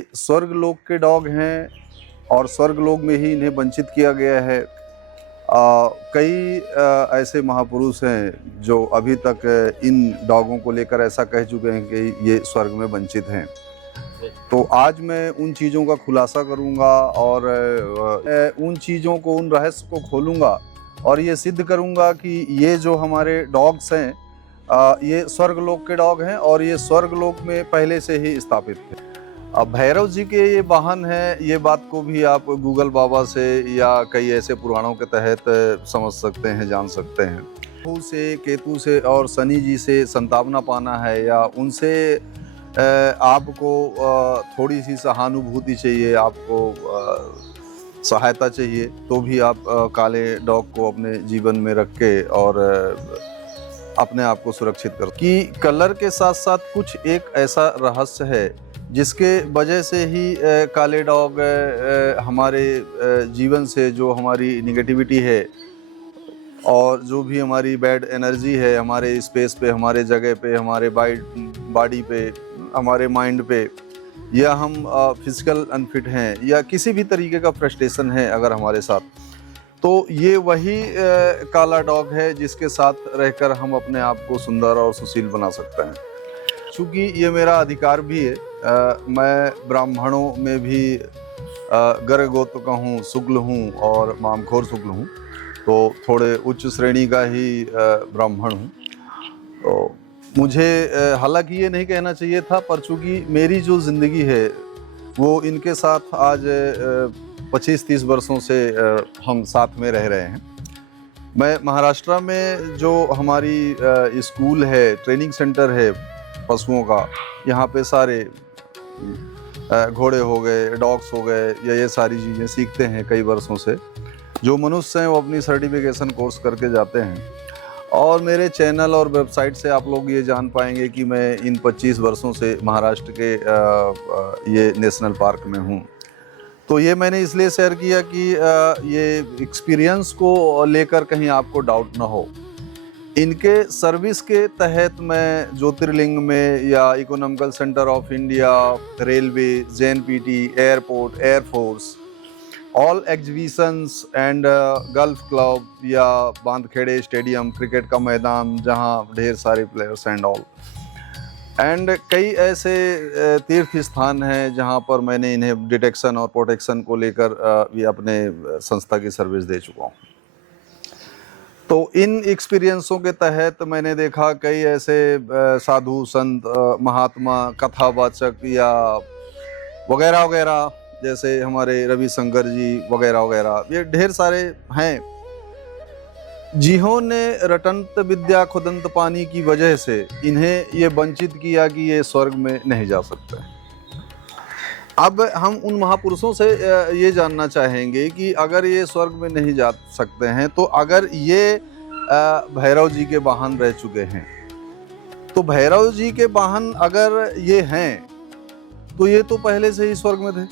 ये स्वर्ग लोक के डॉग हैं और स्वर्ग लोक में ही इन्हें वंचित किया गया है। कई ऐसे महापुरुष हैं जो अभी तक इन डॉगों को लेकर ऐसा कह चुके हैं कि ये स्वर्ग में वंचित हैं। तो आज मैं उन चीज़ों का खुलासा करूंगा और उन चीज़ों को, उन रहस्य को खोलूंगा और ये सिद्ध करूंगा कि ये जो हमारे डॉग्स हैं ये स्वर्गलोक के डॉग हैं और ये स्वर्गलोक में पहले से ही स्थापित थे। अब भैरव जी के ये वाहन हैं, ये बात को भी आप गूगल बाबा से या कई ऐसे पुराणों के तहत समझ सकते हैं, जान सकते हैं। राहु से, केतु से और शनि जी से संतावना पाना है या उनसे आपको थोड़ी सी सहानुभूति चाहिए, आपको सहायता चाहिए, तो भी आप काले डॉग को अपने जीवन में रख के और अपने आप को सुरक्षित कर कि कलर के साथ साथ कुछ एक ऐसा रहस्य है जिसके वजह से ही काले डॉग हमारे जीवन से जो हमारी निगेटिविटी है और जो भी हमारी बैड एनर्जी है हमारे स्पेस पे, हमारे जगह पे, हमारे बॉडी पे, हमारे माइंड पे, या हम फिजिकल अनफिट हैं या किसी भी तरीके का फ्रस्ट्रेशन है अगर हमारे साथ, तो ये वही काला डॉग है जिसके साथ रहकर हम अपने आप को सुंदर और सुशील बना सकते हैं। चूँकि ये मेरा अधिकार भी है, मैं ब्राह्मणों में भी गर्ग गोत्र का हूँ, शुक्ल हूँ और मामखोर शुक्ल हूँ, तो थोड़े उच्च श्रेणी का ही ब्राह्मण हूँ। तो मुझे हालांकि ये नहीं कहना चाहिए था, पर चूँकि मेरी जो ज़िंदगी है वो इनके साथ आज 25-30 वर्षों से हम साथ में रह रहे हैं। मैं महाराष्ट्र में जो हमारी स्कूल है, ट्रेनिंग सेंटर है पशुओं का, यहाँ पे सारे घोड़े हो गए, डॉग्स हो गए, या ये सारी चीज़ें सीखते हैं कई वर्षों से। जो मनुष्य हैं वो अपनी सर्टिफिकेशन कोर्स करके जाते हैं और मेरे चैनल और वेबसाइट से आप लोग ये जान पाएंगे कि मैं इन 25 वर्षों से महाराष्ट्र के ये नेशनल पार्क में हूँ। तो ये मैंने इसलिए शेयर किया कि ये एक्सपीरियंस को लेकर कहीं आपको डाउट ना हो। इनके सर्विस के तहत मैं ज्योतिर्लिंग में या economical centre of India, railway, JNPT, airport, air force, all exhibitions and gulf club या बांधखेड़े स्टेडियम, क्रिकेट का मैदान जहां ढेर सारे प्लेयर्स एंड ऑल, एंड कई ऐसे तीर्थ स्थान हैं जहां पर मैंने इन्हें डिटेक्शन और प्रोटेक्शन को लेकर भी अपने संस्था की सर्विस दे चुका हूं। तो इन एक्सपीरियंसों के तहत मैंने देखा कई ऐसे साधु संत, महात्मा, कथावाचक या वगैरह वगैरह, जैसे हमारे रविशंकर जी वगैरह वगैरह, ये ढेर सारे हैं जिन्होंने रटंत विद्या खुदंत पानी की वजह से इन्हें ये वंचित किया कि ये स्वर्ग में नहीं जा सकते। अब हम उन महापुरुषों से ये जानना चाहेंगे कि अगर ये स्वर्ग में नहीं जा सकते हैं तो अगर ये भैरव जी के वाहन रह चुके हैं, तो भैरव जी के वाहन अगर ये हैं तो ये तो पहले से ही स्वर्ग में थे।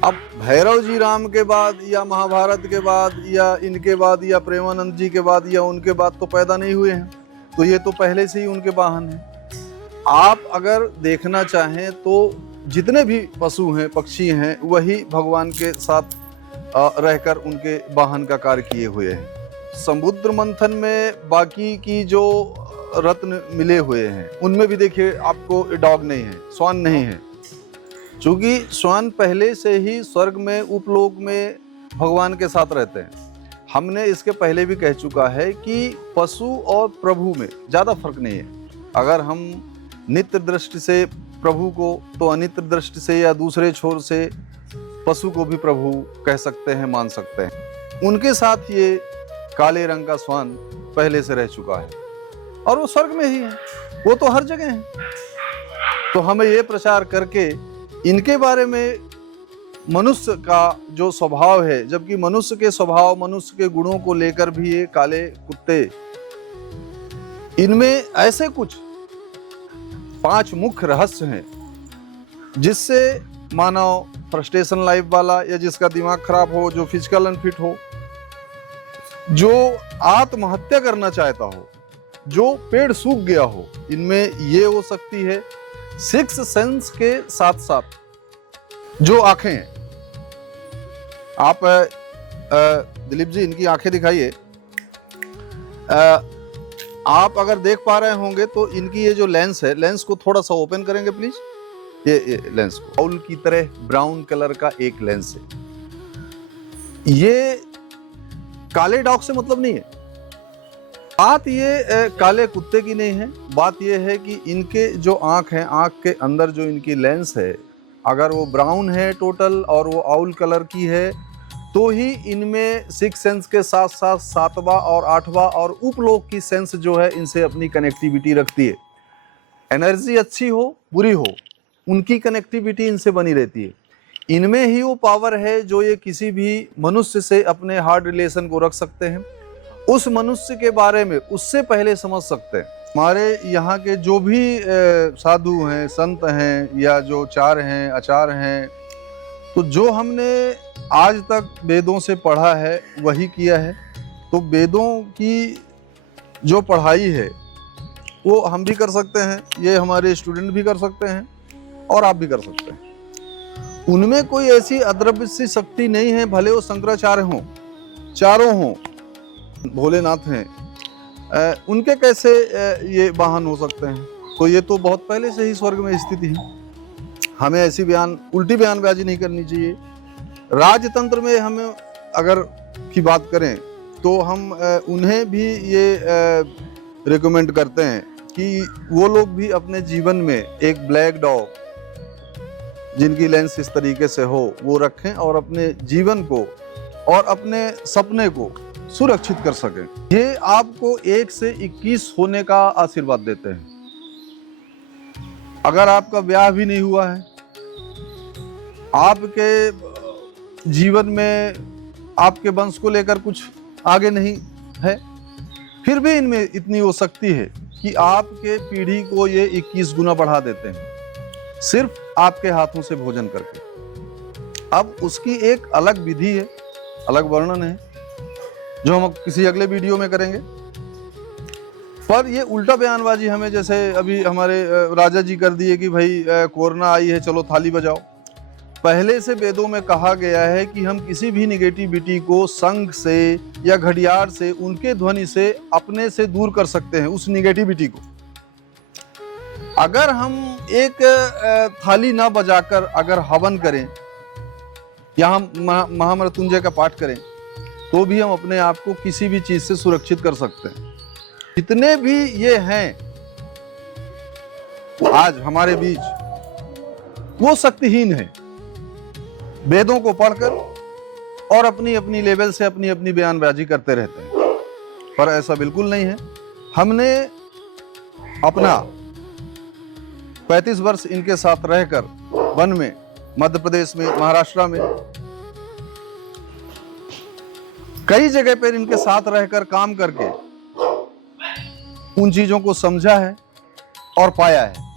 अब भैरव जी राम के बाद या महाभारत के बाद या इनके बाद या प्रेमानंद जी के बाद या उनके बाद तो पैदा नहीं हुए हैं, तो ये तो पहले से ही उनके वाहन हैं। आप अगर देखना चाहें तो जितने भी पशु हैं, पक्षी हैं, वही भगवान के साथ रहकर उनके वाहन का कार्य किए हुए हैं। समुद्र मंथन में बाकी की जो रत्न मिले हुए हैं उनमें भी देखिए आपको डॉग नहीं है, श्वान नहीं है, क्योंकि श्वान पहले से ही स्वर्ग में, उपलोक में भगवान के साथ रहते हैं। हमने इसके पहले भी कह चुका है कि पशु और प्रभु में ज़्यादा फर्क नहीं है। अगर हम नित्य दृष्टि से प्रभु को, तो अनित्य दृष्टि से या दूसरे छोर से पशु को भी प्रभु कह सकते हैं, मान सकते हैं। उनके साथ ये काले रंग का श्वान पहले से रह चुका है और वो स्वर्ग में ही है, वो तो हर जगह है। तो हमें ये प्रचार करके इनके बारे में, मनुष्य का जो स्वभाव है, जबकि मनुष्य के स्वभाव, मनुष्य के गुणों को लेकर भी ये काले कुत्ते, इनमें ऐसे कुछ 5 मुख्य रहस्य हैं जिससे मानव फ्रस्ट्रेशन लाइफ वाला, या जिसका दिमाग खराब हो, जो फिजिकल अनफिट हो, जो आत्महत्या करना चाहता हो, जो पेड़ सूख गया हो, इनमें ये हो सकती है। सिक्स सेंस के साथ साथ जो आंखें हैं, आप दिलीप जी इनकी आंखें दिखाइए। आप अगर देख पा रहे होंगे तो इनकी ये जो लेंस है, लेंस को थोड़ा सा ओपन करेंगे प्लीज। ये लेंस को बाउल की तरह ब्राउन कलर का एक लेंस है। ये काले डॉग से मतलब नहीं है। बात ये काले कुत्ते की नहीं है, बात ये है कि इनके जो आंख है, आंख के अंदर जो इनकी लेंस है, अगर वो ब्राउन है टोटल और वो आउल कलर की है, तो ही इनमें सिक्स सेंस के साथ साथ सातवां और आठवां और उपलोक की सेंस जो है इनसे अपनी कनेक्टिविटी रखती है। एनर्जी अच्छी हो बुरी हो, उनकी कनेक्टिविटी इनसे बनी रहती है। इनमें ही वो पावर है जो ये किसी भी मनुष्य से अपने हार्ट रिलेशन को रख सकते हैं, उस मनुष्य के बारे में उससे पहले समझ सकते हैं। हमारे यहाँ के जो भी साधु हैं, संत हैं, या जो चार हैं, आचार हैं, तो जो हमने आज तक वेदों से पढ़ा है वही किया है। तो वेदों की जो पढ़ाई है वो हम भी कर सकते हैं, ये हमारे स्टूडेंट भी कर सकते हैं और आप भी कर सकते हैं। उनमें कोई ऐसी अद्रव्य सी शक्ति नहीं है, भले वो शंकराचार्य हों, चारों हों, भोलेनाथ हैं, उनके कैसे ये वाहन हो सकते हैं? तो ये तो बहुत पहले से ही स्वर्ग में स्थिति है। हमें ऐसी उल्टी बयानबाजी नहीं करनी चाहिए। राजतंत्र में हम अगर की बात करें तो हम उन्हें भी ये रिकमेंड करते हैं कि वो लोग भी अपने जीवन में एक ब्लैक डॉग जिनकी लेंस इस तरीके से हो वो रखें और अपने जीवन को और अपने सपने को सुरक्षित कर सकें। ये आपको 1 से 21 होने का आशीर्वाद देते हैं। अगर आपका ब्याह भी नहीं हुआ है, आपके जीवन में आपके वंश को लेकर कुछ आगे नहीं है, फिर भी इनमें इतनी वो शक्ति है कि आपके पीढ़ी को ये 21 गुना बढ़ा देते हैं, सिर्फ आपके हाथों से भोजन करके। अब उसकी एक अलग विधि है, अलग वर्णन है, जो हम किसी अगले वीडियो में करेंगे। पर ये उल्टा बयानबाजी हमें, जैसे अभी हमारे राजा जी कर दिए कि भाई कोरोना आई है, चलो थाली बजाओ। पहले से वेदों में कहा गया है कि हम किसी भी निगेटिविटी को संग से या घड़ियाल से, उनके ध्वनि से अपने से दूर कर सकते हैं। उस निगेटिविटी को अगर हम एक थाली ना बजाकर अगर हवन करें या हम महामृत्युंजय का पाठ करें, तो भी हम अपने आप को किसी भी चीज से सुरक्षित कर सकते हैं। जितने भी ये हैं आज हमारे बीच, वो शक्तिहीन है। वेदों को पढ़कर और अपनी अपनी लेवल से अपनी अपनी बयानबाजी करते रहते हैं, पर ऐसा बिल्कुल नहीं है। हमने अपना 35 वर्ष इनके साथ रहकर वन में, मध्य प्रदेश में, महाराष्ट्र में, कई जगह पर इनके साथ रहकर काम करके उन चीजों को समझा है और पाया है।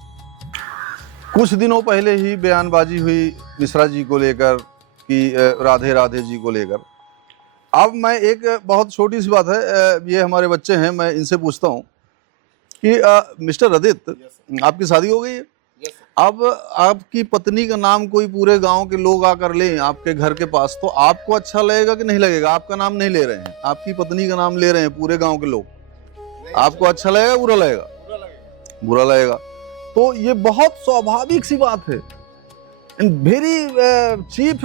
कुछ दिनों पहले ही बयानबाजी हुई मिश्रा जी को लेकर कि राधे राधे जी को लेकर। अब मैं एक बहुत छोटी सी बात है, ये हमारे बच्चे हैं, मैं इनसे पूछता हूँ कि मिस्टर आदित्य, आपकी शादी हो गई है? अब आपकी पत्नी का नाम कोई पूरे गांव के लोग आकर लें आपके घर के पास, तो आपको अच्छा लगेगा कि नहीं लगेगा? आपका नाम नहीं ले रहे हैं, आपकी पत्नी का नाम ले रहे हैं पूरे गांव के लोग, आपको अच्छा लगेगा बुरा लगेगा? बुरा लगेगा। तो ये बहुत स्वाभाविक सी बात है, वेरी चीप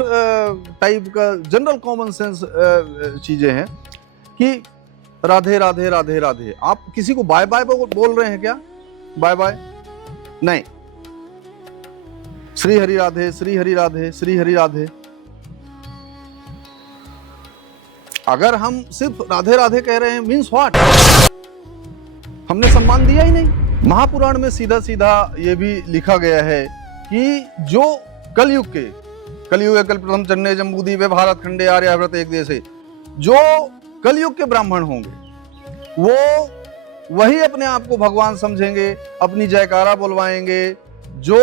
टाइप का जनरल कॉमन सेंस चीजें हैं कि राधे राधे राधे राधे। आप किसी को बाय बाय बोल रहे हैं क्या? बाय बाय नहीं, श्री हरि राधे, श्री हरि राधे, श्री हरि राधे। अगर हम सिर्फ राधे राधे कह रहे हैं, मीन्स व्हाट? हमने सम्मान दिया ही नहीं। महापुराण में सीधा सीधा ये भी लिखा गया है कि जो कलयुग के कल प्रथम चन्ने जम्बूद्वीपे भारत खंडे आर्यावर्त एक देशे, जो कलयुग के ब्राह्मण होंगे वो वही अपने आप को भगवान समझेंगे, अपनी जयकारा बुलवाएंगे, जो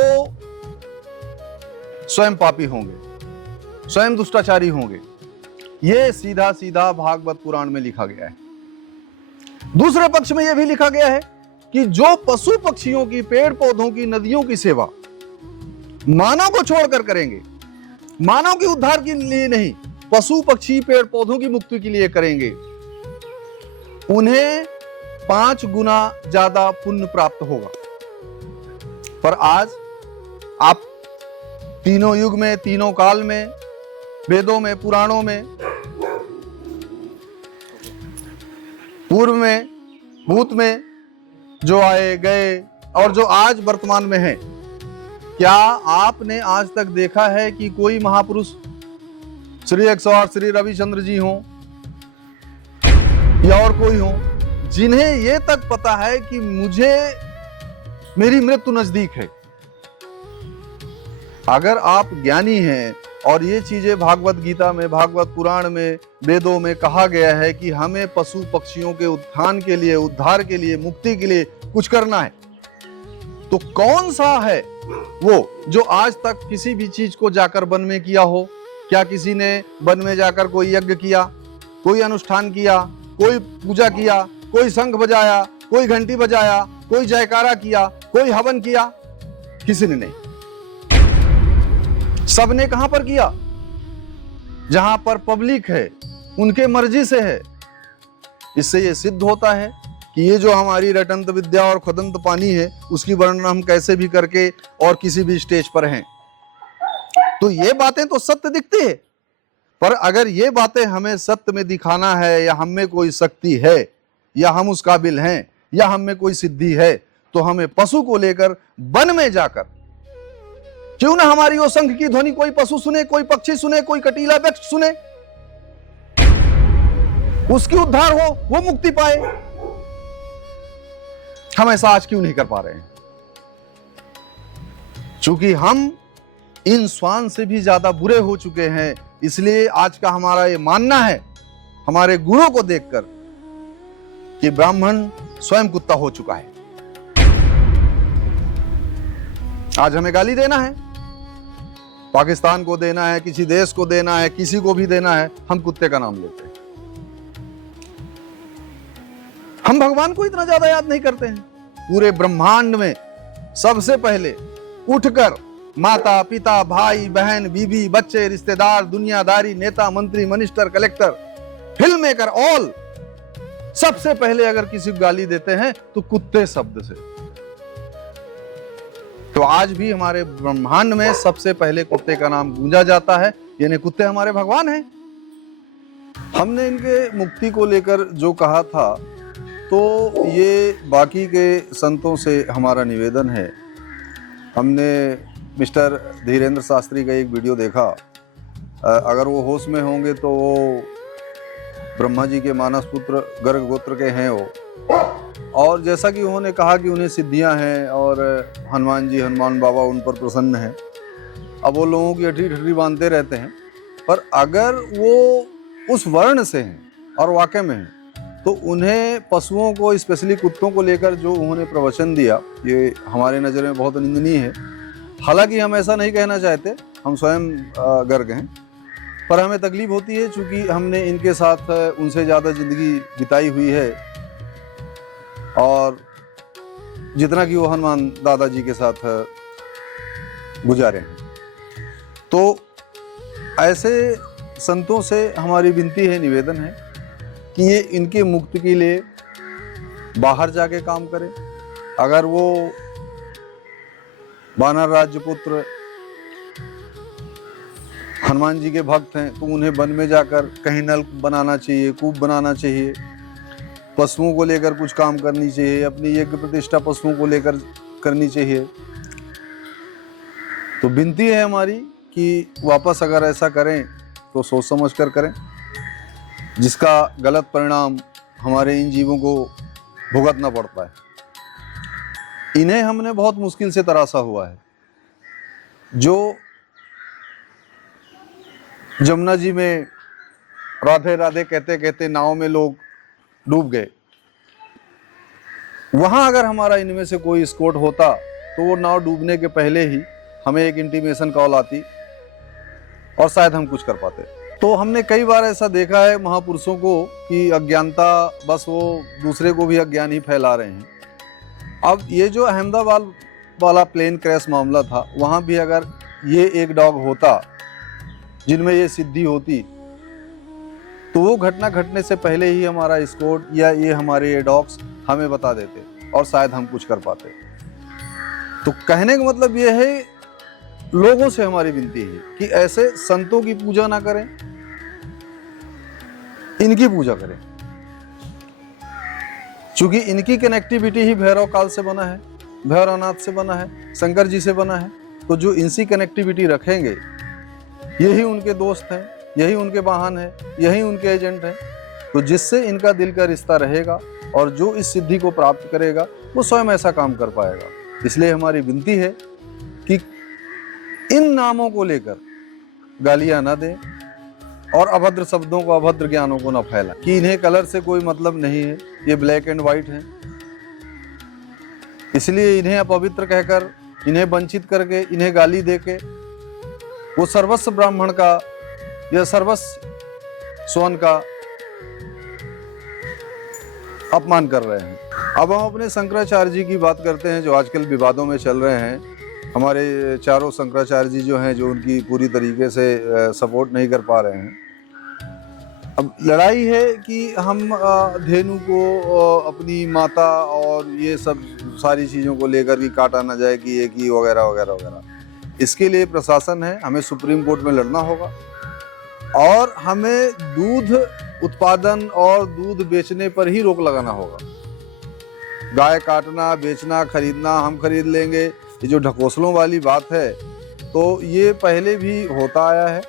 स्वयं पापी होंगे, स्वयं दुष्टाचारी होंगे। ये सीधा सीधा भागवत पुराण में लिखा गया है। दूसरे पक्ष में यह भी लिखा गया है कि जो पशु पक्षियों की, पेड़ पौधों की, नदियों की सेवा मानव को छोड़कर करेंगे, मानव के उद्धार के लिए नहीं, पशु पक्षी पेड़ पौधों की मुक्ति के लिए करेंगे, उन्हें 5 गुना ज्यादा पुण्य प्राप्त होगा। पर आज आप तीनों युग में, तीनों काल में, वेदों में, पुराणों में, पूर्व में, भूत में जो आए गए और जो आज वर्तमान में है, क्या आपने आज तक देखा है कि कोई महापुरुष श्री 108 श्री रविचंद्र जी हों या और कोई हो जिन्हें यह तक पता है कि मुझे मेरी मृत्यु नजदीक है? अगर आप ज्ञानी हैं और ये चीजें भागवत गीता में, भागवत पुराण में, वेदों में कहा गया है कि हमें पशु पक्षियों के उत्थान के लिए, उद्धार के लिए, मुक्ति के लिए कुछ करना है, तो कौन सा है वो जो आज तक किसी भी चीज को जाकर वन में किया हो? क्या किसी ने वन में जाकर कोई यज्ञ किया, कोई अनुष्ठान किया, कोई पूजा किया, कोई शंख बजाया, कोई घंटी बजाया, कोई जयकारा किया, कोई हवन किया? किसी ने नहीं। सबने कहां पर किया? जहां पर पब्लिक है, उनके मर्जी से है। इससे यह सिद्ध होता है कि ये जो हमारी रटंत विद्या और खुदंत पानी है, उसकी वर्णन हम कैसे भी करके और किसी भी स्टेज पर हैं, तो ये बातें तो सत्य दिखती है, पर अगर ये बातें हमें सत्य में दिखाना है, या हम में कोई शक्ति है, या हम उस काबिल हैं, या हम में कोई सिद्धि है, तो हमें पशु को लेकर वन में जाकर, क्यों ना हमारी वो शंख की ध्वनि कोई पशु सुने, कोई पक्षी सुने, कोई कटीला वृक्ष सुने, उसकी उद्धार हो, वो मुक्ति पाए। हम ऐसा आज क्यों नहीं कर पा रहे हैं? चूंकि हम इन श्वान से भी ज्यादा बुरे हो चुके हैं, इसलिए आज का हमारा ये मानना है, हमारे गुणों को देखकर, कि ब्राह्मण स्वयं कुत्ता हो चुका है। आज हमें गाली देना है, पाकिस्तान को देना है, किसी देश को देना है, किसी को भी देना है, हम कुत्ते का नाम लेते हैं। हम भगवान को इतना ज्यादा याद नहीं करते हैं। पूरे ब्रह्मांड में सबसे पहले उठकर माता, पिता, भाई, बहन, बीवी, बच्चे, रिश्तेदार, दुनियादारी, नेता, मंत्री, minister, collector, film maker, all, सबसे पहले अगर किसी को गाली देते हैं तो कुत्ते शब्द से। तो आज भी हमारे ब्रह्मांड में सबसे पहले कुत्ते का नाम गूंजा जाता है, यानी कुत्ते हमारे भगवान हैं। हमने इनके मुक्ति को लेकर जो कहा था, तो ये बाकी के संतों से हमारा निवेदन है। हमने मिस्टर धीरेन्द्र शास्त्री का एक वीडियो देखा, अगर वो होश में होंगे तो वो ब्रह्मा जी के मानस पुत्र गर्ग गोत्र के हैं वो, और जैसा कि उन्होंने कहा कि उन्हें सिद्धियां हैं और हनुमान जी, हनुमान बाबा उन पर प्रसन्न हैं। अब वो लोगों की हठी ठठी बांधते रहते हैं, पर अगर वो उस वर्ण से हैं और वाकई में हैं, तो उन्हें पशुओं को, स्पेशली कुत्तों को लेकर जो उन्होंने प्रवचन दिया, ये हमारे नज़र में बहुत निंदनीय है। हालांकि हम ऐसा नहीं कहना चाहते, हम स्वयं गर्ग हैं, पर हमें तकलीफ होती है चूँकि हमने इनके साथ उनसे ज़्यादा ज़िंदगी बिताई हुई है, और जितना कि वो हनुमान दादाजी के साथ गुजारे हैं। तो ऐसे संतों से हमारी विनती है, निवेदन है कि ये इनके मुक्ति के लिए बाहर जाके काम करें। अगर वो वानर राजपुत्र हनुमान जी के भक्त हैं, तो उन्हें वन में जाकर कहीं नल बनाना चाहिए, कूप बनाना चाहिए, पशुओं को लेकर कुछ काम करनी चाहिए, अपनी यज्ञ प्रतिष्ठा पशुओं को लेकर करनी चाहिए। तो विनती है हमारी कि वापस अगर ऐसा करें तो सोच समझ कर करें, जिसका गलत परिणाम हमारे इन जीवों को भुगतना पड़ता है। इन्हें हमने बहुत मुश्किल से तराशा हुआ है। जो जमुना जी में राधे राधे कहते कहते नाव में लोग डूब गए, वहां अगर हमारा इनमें से कोई स्कॉट होता तो वो नाव डूबने के पहले ही हमें एक इंटीमेशन कॉल आती और शायद हम कुछ कर पाते। तो हमने कई बार ऐसा देखा है महापुरुषों को कि अज्ञानता, बस वो दूसरे को भी अज्ञान ही फैला रहे हैं। अब ये जो अहमदाबाद वाला प्लेन क्रैश मामला था, वहाँ भी अगर ये एक डॉग होता जिनमें ये सिद्धि होती, तो वो घटना घटने से पहले ही हमारा स्क्वाड या ये हमारे ये डॉग्स हमें बता देते और शायद हम कुछ कर पाते। तो कहने का मतलब ये है, लोगों से हमारी विनती है कि ऐसे संतों की पूजा ना करें, इनकी पूजा करें, क्योंकि इनकी कनेक्टिविटी ही भैरव काल से बना है, भैरवनाथ से बना है, शंकर जी से बना है। तो जो इनसी कनेक्टिविटी रखेंगे, यही उनके दोस्त हैं, यही उनके वाहन हैं, यही उनके एजेंट हैं। तो जिससे इनका दिल का रिश्ता रहेगा और जो इस सिद्धि को प्राप्त करेगा वो स्वयं ऐसा काम कर पाएगा। इसलिए हमारी विनती है कि इन नामों को लेकर गालियां ना दें और अभद्र शब्दों को, अभद्र ज्ञानों को न फैलाएं कि इन्हें कलर से कोई मतलब नहीं है, ये ब्लैक एंड व्हाइट है, इसलिए इन्हें अपवित्र कहकर, इन्हें वंचित करके, इन्हें गाली देके वो सर्वस्व ब्राह्मण का या सर्वस्व स्वर्ण का अपमान कर रहे हैं। अब हम अपने शंकराचार्य जी की बात करते हैं, जो आजकल विवादों में चल रहे हैं। हमारे चारों शंकराचार्य जी जो हैं, जो उनकी पूरी तरीके से सपोर्ट नहीं कर पा रहे हैं। अब लड़ाई है कि हम धेनु को अपनी माता और ये सब सारी चीज़ों को लेकर कि काटा ना जाए कि ये की वगैरह वगैरह वगैरह। इसके लिए प्रशासन है, हमें सुप्रीम कोर्ट में लड़ना होगा और हमें दूध उत्पादन और दूध बेचने पर ही रोक लगाना होगा। गाय काटना, बेचना, खरीदना हम खरीद लेंगे, ये जो ढकोसलों वाली बात है, तो ये पहले भी होता आया है।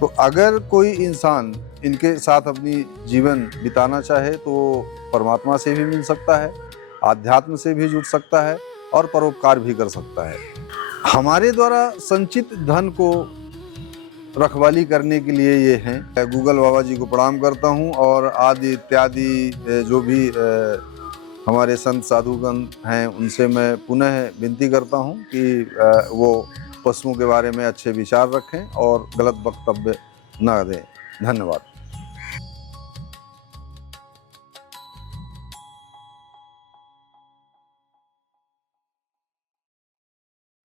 तो अगर कोई इंसान इनके साथ अपनी जीवन बिताना चाहे तो परमात्मा से भी मिल सकता है, आध्यात्म से भी जुड़ सकता है और परोपकार भी कर सकता है। हमारे द्वारा संचित धन को रखवाली करने के लिए ये हैं। गूगल बाबा जी को प्रणाम करता हूँ और आदि इत्यादि जो भी हमारे संत साधुगण हैं, उनसे मैं पुनः विनती करता हूँ कि वो पशुओं के बारे में अच्छे विचार रखें और गलत वक्तव्य न दें। धन्यवाद।